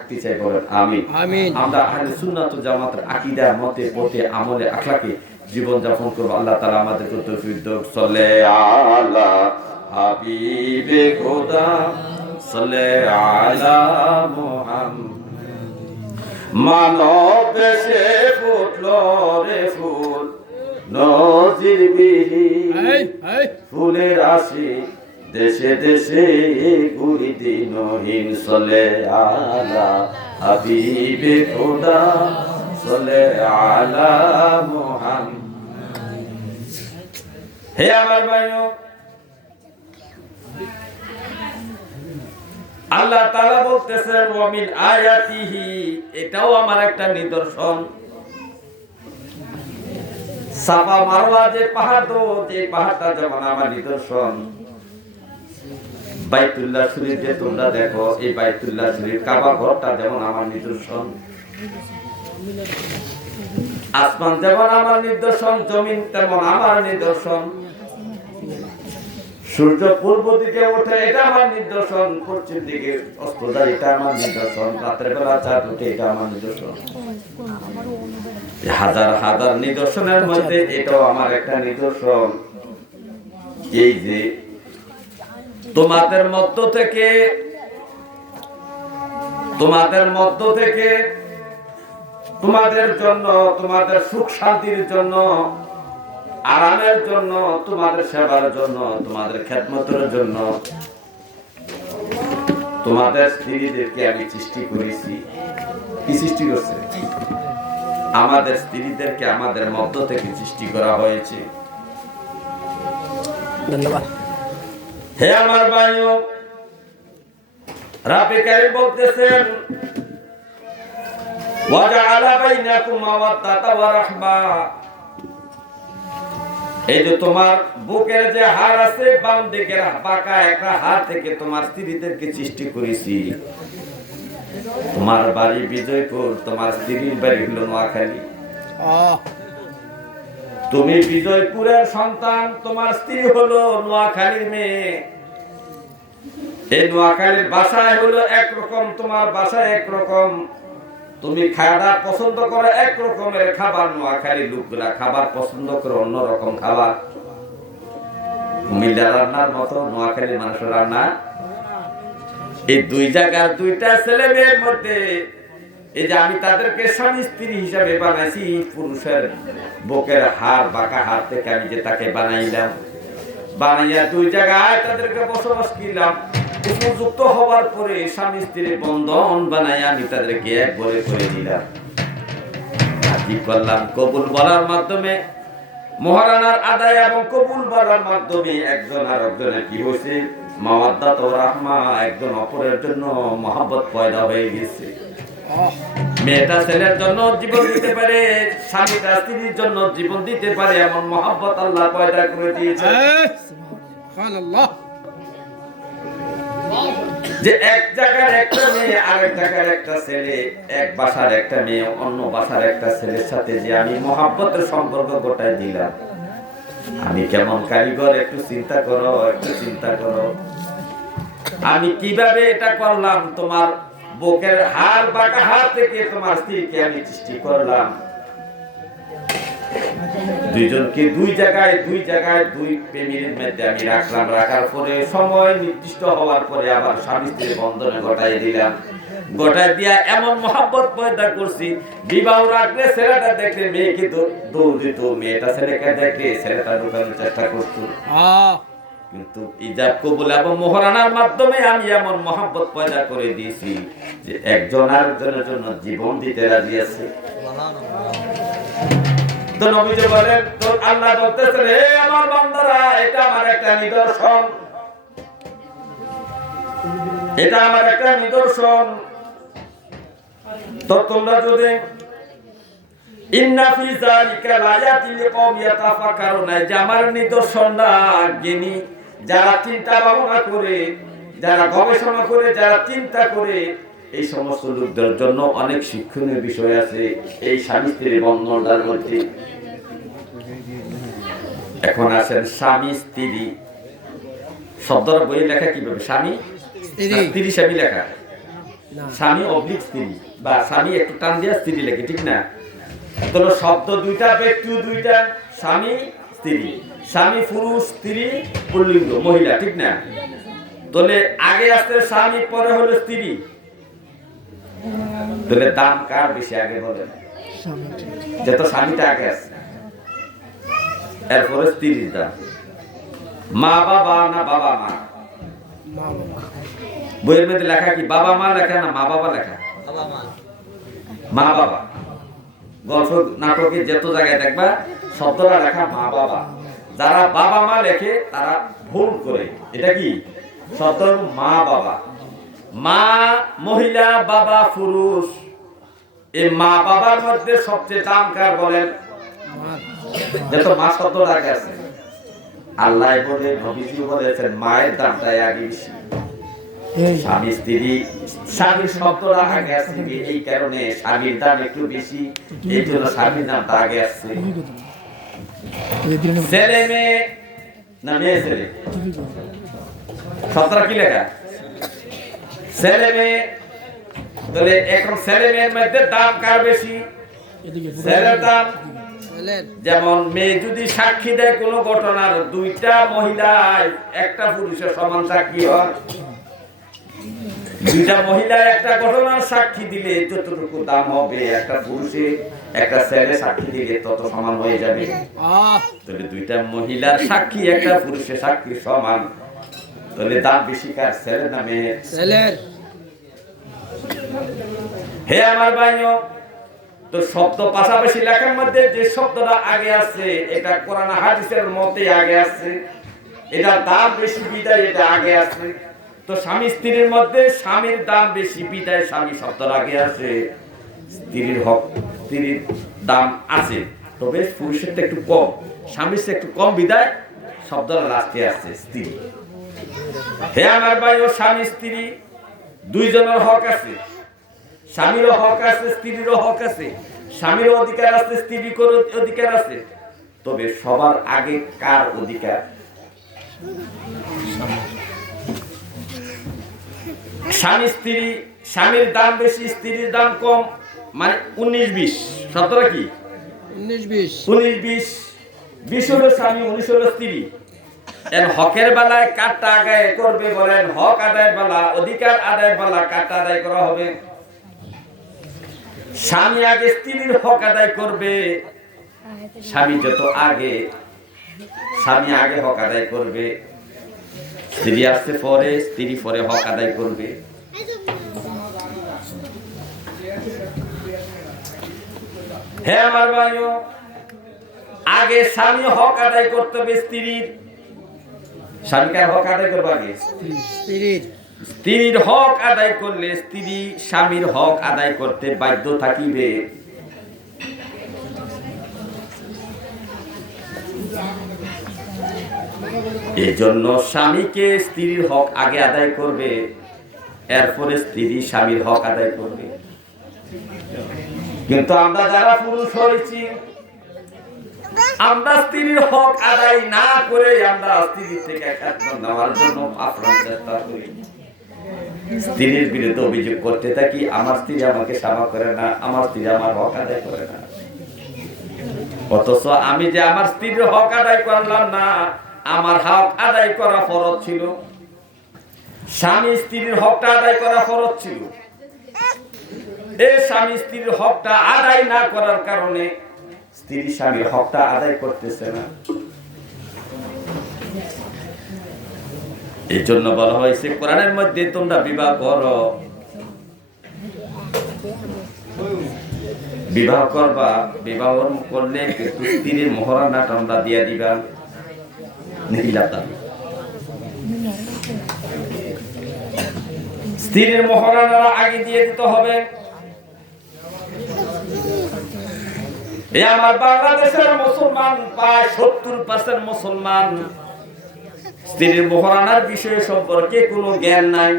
আমরা আহলে সুন্নাত ওয়াল জামাতের আকীদা মতে পথে আমলে আখলাকে জীবন যাপন করব। আল্লাহ তাআলা আমাদেরকে তৌফিক দান। সাল্লাল্লাহু আলা হাবিবে খোদা সাল্লাল্লাহু আলা মুহাম্মদ। মানব দেশে ফুটলো রে ফুল নজির বিহীন ফুলের আসি দেশে দেশে ঘুরি দিনহীন। সলে আলা হাবিবে খোদা সলে আলা মুহাম্মদ। হে আমার ভাইও, আল্লাহ তাআলা বলতেছেন ওয়া মিন আয়াতিহি, এটাও আমার একটা নিদর্শন। সাফা মারওয়া যে পাহাড়, যে পাহাড়টা যেমন আমার নিদর্শন। বাইতুল্লাহ শরীফ যে তোমরা দেখো, এই বাইতুল্লাহ শরীফ কাবা ঘরটা যেমন আমার নিদর্শন। আসমান যেমন আমার নিদর্শন, জমিন তেমন আমার নিদর্শন। সূর্য পূর্ব দিকে ওঠে, এটা আমার নিদর্শন। পশ্চিম দিকে অস্ত যায়, এটা আমার নিদর্শন। রাতের বেলা চাঁদ ওঠে, এটা আমার নিদর্শন। হাজার হাজার নিদর্শনের মধ্যে এটাও আমার একটা নিদর্শন। এই যে তোমাদের মধ্য থেকে তোমাদের জন্য, তোমাদের সুখ শান্তির জন্য, আরামের জন্য, তোমাদের সেবার জন্য, তোমাদের খেদমতের জন্য তোমাদের স্ত্রীদেরকে আমি সৃষ্টি করেছি। কি সৃষ্টি করছে? আমাদের স্ত্রীদেরকে আমাদের মধ্য থেকে সৃষ্টি করা হয়েছে। ধন্যবাদ। হে আমার ভাইও, রাব্বে কারীম বলতেছেন ওয়া জাআলা বাইনাকুম মাওয়াদ্দাতা ওয়া রাহমা। এই যে তোমার বুকের যে হাড় আছে, বাম দিকের বাঁকা একটা হাড় থেকে তোমার স্ত্রীদেরকে সৃষ্টি করেছি। তোমার বাড়ি বিজয়পুর, তোমার স্ত্রীর বাড়ি হলো নোয়াখালী। তুমি বিজয়পুরের সন্তান, তোমার স্ত্রী হলো নোয়াখালীর মেয়ে। এই নোয়াখালীর ভাষায় হলো একরকম, তোমার ভাষায় একরকম। তুমি খাওয়া পছন্দ করো এক রকমের খাবার, নোয়াখালীর লোকগুলা খাবার পছন্দ করে অন্য রকম খাবার। কুমিল্লা রান্নার মতো নোয়াখালীর মানুষের রান্না। এই দুই জায়গার দুইটা ছেলে মেয়ের মধ্যে এই যে আমি তাদেরকে স্বামী স্ত্রী হিসাবে বানাইছি। পুরুষের বুকের হাড়, বাঁকা হাড় থেকে আমি যে তাকে বানাইলাম, বানাইয়া দুই জায়গায় তাদেরকে বসবাস করলাম। উপযুক্ত হওয়ার পরে স্বামী স্ত্রীর বন্ধন বানাইয়া আমি তাদেরকে এক ঘরে করে দিলাম। কি করলাম? কবুল বলার মাধ্যমে, মহারানার আদায় এবং কবুল বলার মাধ্যমে একজন আর একজনের কি হয়েছে? মাওয়াদ্দাত ও রাহমা, একজন অপরের জন্য মহব্বত পয়দা হয়ে গেছে। মেয়েটা ছেলের জন্য জীবন দিতে পারে, স্বামীটা স্ত্রীর জন্য জীবন দিতে পারে, এমন মহব্বত আল্লাহ পয়দা করে দিয়েছে। সুবহানাল্লাহ। যে এক জায়গার একটা মেয়ে, আরেক জায়গার একটা ছেলে, এক বাসার একটা মেয়ে অন্য বাসার একটা ছেলের সাথে যে আমি মহব্বতের সম্পর্ক গোটায় দিলাম, আমি কেমন কারিগর? একটু চিন্তা করো, একটু চিন্তা করো। আমি কিভাবে এটা করলাম? তোমার বুকের হাড়, বাঁকা হাড় থেকে তোমার স্ত্রীকে আমি সৃষ্টি করলাম। দুইজনকে দুই জায়গায় দুই প্রেমের মধ্যে আমি রাখলাম। রাখার পরে সময় নির্দিষ্ট হওয়ার পরে আবার স্বামী স্ত্রীর বন্ধনে ঘটাই দিলাম। ঘটাই দিয়া এমন মহব্বত পয়দা করছি, বিবাহ রাখলে ছেলেটা দেখলে মেয়েকে দৌড় দিত, মেয়েটা ছেলেকে দেখলে ছেলেটা ঢোকানোর চেষ্টা করতো। কিন্তু ইজাব কবুল এবং মোহরানার মাধ্যমে আমি এমন মহব্বত পয়দা করে দিয়েছি যে একজন আরেকজনের জন্য জীবন দিতে রাজি আছে। তো নবীজি বলেন, তো আল্লাহ বলতেছেন, হে আমার বান্দারা, এটা আমার একটা নিদর্শন, এটা আমার একটা নিদর্শন। তো তোমরা যদি ইন্না ফি যালিকা লায়াতিল লিকাওমি ইয়াতাফাক্কারুন, যে আমার নিদর্শনটা জ্ঞানী যারা চিন্তা ভাবনা করে, যারা গবেষণা করে, যারা চিন্তা করে, এই সমস্ত লোকদের জন্য অনেক শিক্ষণীয় বিষয় আছে এই স্বামী স্ত্রীর বন্ধনটার মধ্যে। এখন আসেন স্বামী স্ত্রী শব্দটা বইয়ে লেখা কিভাবে? স্বামী স্ত্রী, স্বামী লেখা স্বামী অবলিক স্ত্রী বা স্বামী একটু টান দিয়ে স্ত্রী লেগে, ঠিক না? তাহলে শব্দ দুইটা, ব্যক্তি দুইটা, স্বামী স্ত্রী, স্বামী পুরুষ, স্ত্রী পুল্লিঙ্গ মহিলা, ঠিক না? তাহলে আগে আসতে স্বামী, পরে হলো স্ত্রী। তাহলে দাম কার বেশি আগে বলেন? যত স্বামীটা আগে আছে, এরপরে স্ত্রীর দাম। মা বাবা না বাবা মা? বইয়ের মধ্যে লেখা কি বাবা মা লেখা না মা বাবা লেখা? মা বাবা। গল্প নাটকে যত জায়গায় দেখবা শব্দটা লেখা মা বাবা। যারা বাবা মা লেখে তারা ভুল করে। এটা কি শব্দ? মা বাবা। মা মহিলা, বাবা পুরুষ। এই মা বাবার মধ্যে সবচেয়ে দাম কার বলেন? যত মা শব্দটা আগে আছে। আল্লাহ বলে, নবীজি বলেছেন মায়ের দামটাই আগে বেশি। স্বামী স্ত্রী, স্বামীর শব্দটা আগে আসছে, এই কারণে স্বামীর দাম একটু বেশি, এই জন্য স্বামীর দামটা আগে আসছে। ছেলে মেয়ে না মেয়ে ছেলে, শব্দটা কি লেখা? ছেলে মেয়ে। তাহলে এখন ছেলে মেয়ের মধ্যে দাম কার বেশি? ছেলের দাম। যেমন মেয়ে যদি সাক্ষী দেয় কোনো ঘটনার, দুইটা মহিলা একটা পুরুষের সমান সাক্ষী হয়। দুইটা মহিলা একটা ঘটনার সাক্ষী দিলে যতটুকু দাম হবে, একটা পুরুষে একটা ছেলে সাক্ষী দিলে তত সমান হয়ে যাবে। তাহলে দুইটা মহিলার সাক্ষী একটা পুরুষের সাক্ষী সমান, তাহলে দাম বেশি কার? ছেলের না মেয়ের? ছেলের। হে আমার ভাইও, তো শব্দ পাশাপাশি লেখার মধ্যে যে শব্দটা আগে আছে, এটা কোরআন হাদিসের মতে আগে আছে, এটা দাম বেশি বিদায় এটা আগে আছে। তো স্বামী স্ত্রীর মধ্যে স্বামীর দাম বেশি বিদায় স্বামী শব্দটা আগে আছে। স্ত্রীর হক, স্ত্রীর দাম আছে, তবে পুরুষের একটু কম, স্বামীর একটু কম বিদায় শব্দটা লাস্টে আছে স্ত্রী। হে আমার ভাই, ও স্বামী স্ত্রী দুইজনের হক আছে। স্বামীরও হক আছে, স্ত্রীরও হক আছে। স্বামীর অধিকার আছে, স্ত্রীর অধিকার আছে, তবে সবার আগে কার অধিকার? স্বামী স্ত্রী, স্বামীর দাম বেশি, স্ত্রীর দাম কম, মানে 19-20। শব্দটা কি? 19-20। 19-20, 20 হলো স্বামী, 19 হলো স্ত্রী। এর হকের বেলায় কারটা আদায় করবে বলেন? হক আদায়ের বেলা, অধিকার আদায়ের বেলা কারটা আদায় করা হবে? স্বামী আগে স্ত্রীর হক আদায় করবে। স্বামী যত আগে, স্বামী আগে হক আদায় করবে, স্ত্রী আসতে পরে, স্ত্রী পরে হক আদায় করবে। হে আমার ভাইও, আগে স্বামী হক আদায় করতে হবে স্ত্রীর। স্বামীকে হক আদায় করবে আগে স্ত্রীর। স্ত্রীর হক আদায় করলে স্ত্রী স্বামীর হক আদায় করতে বাধ্য থাকিবে। এজন্য স্বামীকে স্ত্রীর হক আগে আদায় করবে, এরপরে স্ত্রী স্বামীর হক আদায় করবে। কিন্তু আমরা যারা পুরুষ হয়েছি, আমরা স্ত্রীর হক আদায় না করে আমরা স্ত্রীর থেকে একাত্ম নেওয়ার জন্য আপ্রাণ চেষ্টা করি। স্ত্রীর বিরুদ্ধে অভিযোগ করতে থাকি, আমার স্ত্রী আমাকে সেবা করে না, আমার স্ত্রী আমার হক আদায় করে না। অথচ আমি যে আমার স্ত্রীর হক আদায় করলাম না, আমার হক আদায় করা ফরজ ছিল। স্বামী স্ত্রীর হকটা আদায় করা ফরজ ছিল। এই স্বামী স্ত্রীর হকটা আদায় না করার কারণে স্ত্রী স্বামীর হকটা আদায় করতেছে না। এই জন্য বলা হয়েছে কোরআনের মধ্যে তোমরা বিবাহ করো, বিবাহ করবা, বিবাহ করলে স্ত্রীর মোহরানাটা তোমরা দিয়ে দিবা। স্ত্রীর মোহরানা আগে দিয়ে দিতে হবে। আমার বাংলাদেশের মুসলমান প্রায় 70% মুসলমান স্ত্রীর মোহরানার বিষয় সম্পর্কে কোনো জ্ঞান নাই।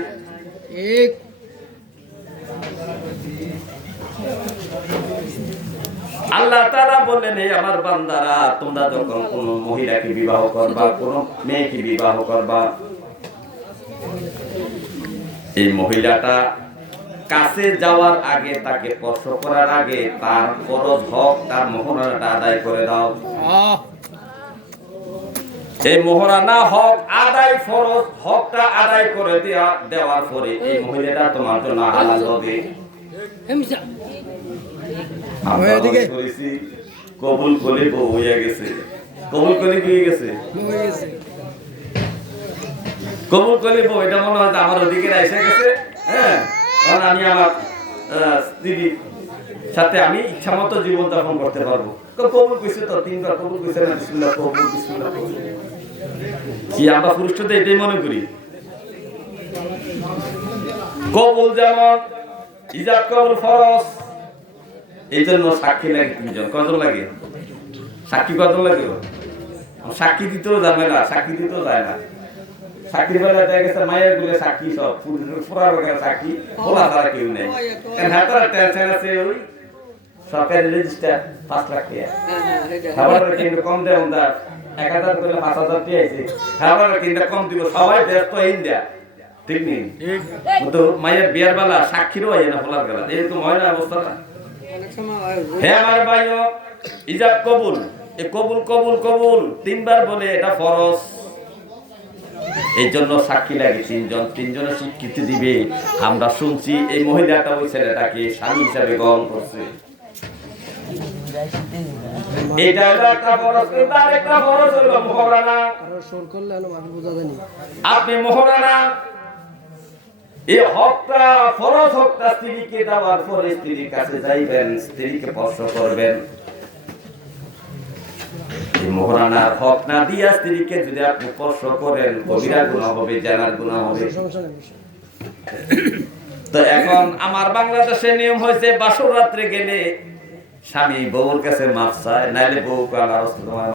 আল্লাহ তাআলা বললেন, হে আমার বান্দারা, তোমরা যখন কোন মহিলাকে বিবাহ করবা, কোন মেয়েকে বিবাহ করবা, এই মহিলাটা কাছে যাওয়ার আগে, তাকে স্পর্শ করার আগে তার ফরজ হক, তার মোহরানাটা আদায় করে দাও। এই মোহরানা হক আদায়, ফরজ হকটা আদায় করে দেওয়ার পরে এই মহিলাটা তোমার জন্য হালাল হবে। কবুল করে বউ হয়ে গেছে, কবুল করে কি হয়ে গেছে, কবুল করে বউ, এটা মনে হয় আমার ওদিকে এসে গেছে। হ্যাঁ, আমি আমার স্ত্রীর সাথে আমি ইচ্ছা মতো জীবন যাপন করতে পারবো। কবুল কইছে তো, 3 বার কবুল কইছে না, বিসমিল্লাহ কবুল, বিসমিল্লাহ কবুল। কি আমরা পুরুষটা এটাই মনে করি। কবুল যেমন ইজাব কবুল ফরজ, এই জন্য সাক্ষী লাগে 3 জন। কজন লাগে সাক্ষী? কজন লাগে? সাক্ষী দিতেও যাবে না, সাক্ষী দিতেও যায় না। সাক্ষীর বেলা দেখা গেছে মায়ের গুলো সাক্ষী, সব পুরার বেলা সাক্ষী, বলা তারা কেউ নেই। কারণ হাতার টেনশন আছে, ওই সরকারি রেজিস্টার 5 লাখ টাকা, খাবার কিন্তু কম দেয়, 1000 করে 5000 টাকা আছে, খাবার কিন্তু কম দিব, সবাই ব্যস্ত ইন্ডিয়া, ঠিক নেই? তো মায়ের বিয়ার বেলা সাক্ষীরও হয় না, ফলার বেলা এরকম হয় না অবস্থাটা। হ্যাঁ আমার ভাইও, ইজাব কবুল, এই কবুল কবুল কবুল 3 বার বলে, এটা ফরজ। এই জন্য সাক্ষী লাগে 3 জন, 3 জনের স্বীকৃতি দিবে। আমরা শুনছি এই মহিলাটা ওই ছেলেটাকে স্বামী হিসাবে গ্রহণ করছে। এটা হলো একটা ফরজ, কিন্তু আরেকটা ফরজ হলো মোহরানা। আপনি মোহরানা এই হকটা, ফরজ হকটা স্ত্রীকে দেওয়ার পরে স্ত্রীর কাছে যাইবেন, স্ত্রীকে স্পর্শ করবেন। এই মোহরানার হক না দিয়া স্ত্রীকে যদি আপনি স্পর্শ করেন, কবিরা গুনাহ হবে, জানার গুনাহ হবে। তো এখন আমার বাংলাদেশে নিয়ম হয়েছে, বাসর রাত্রে গেলে স্বামী বউর কাছে মাপ চায়, নাইলে বউ কার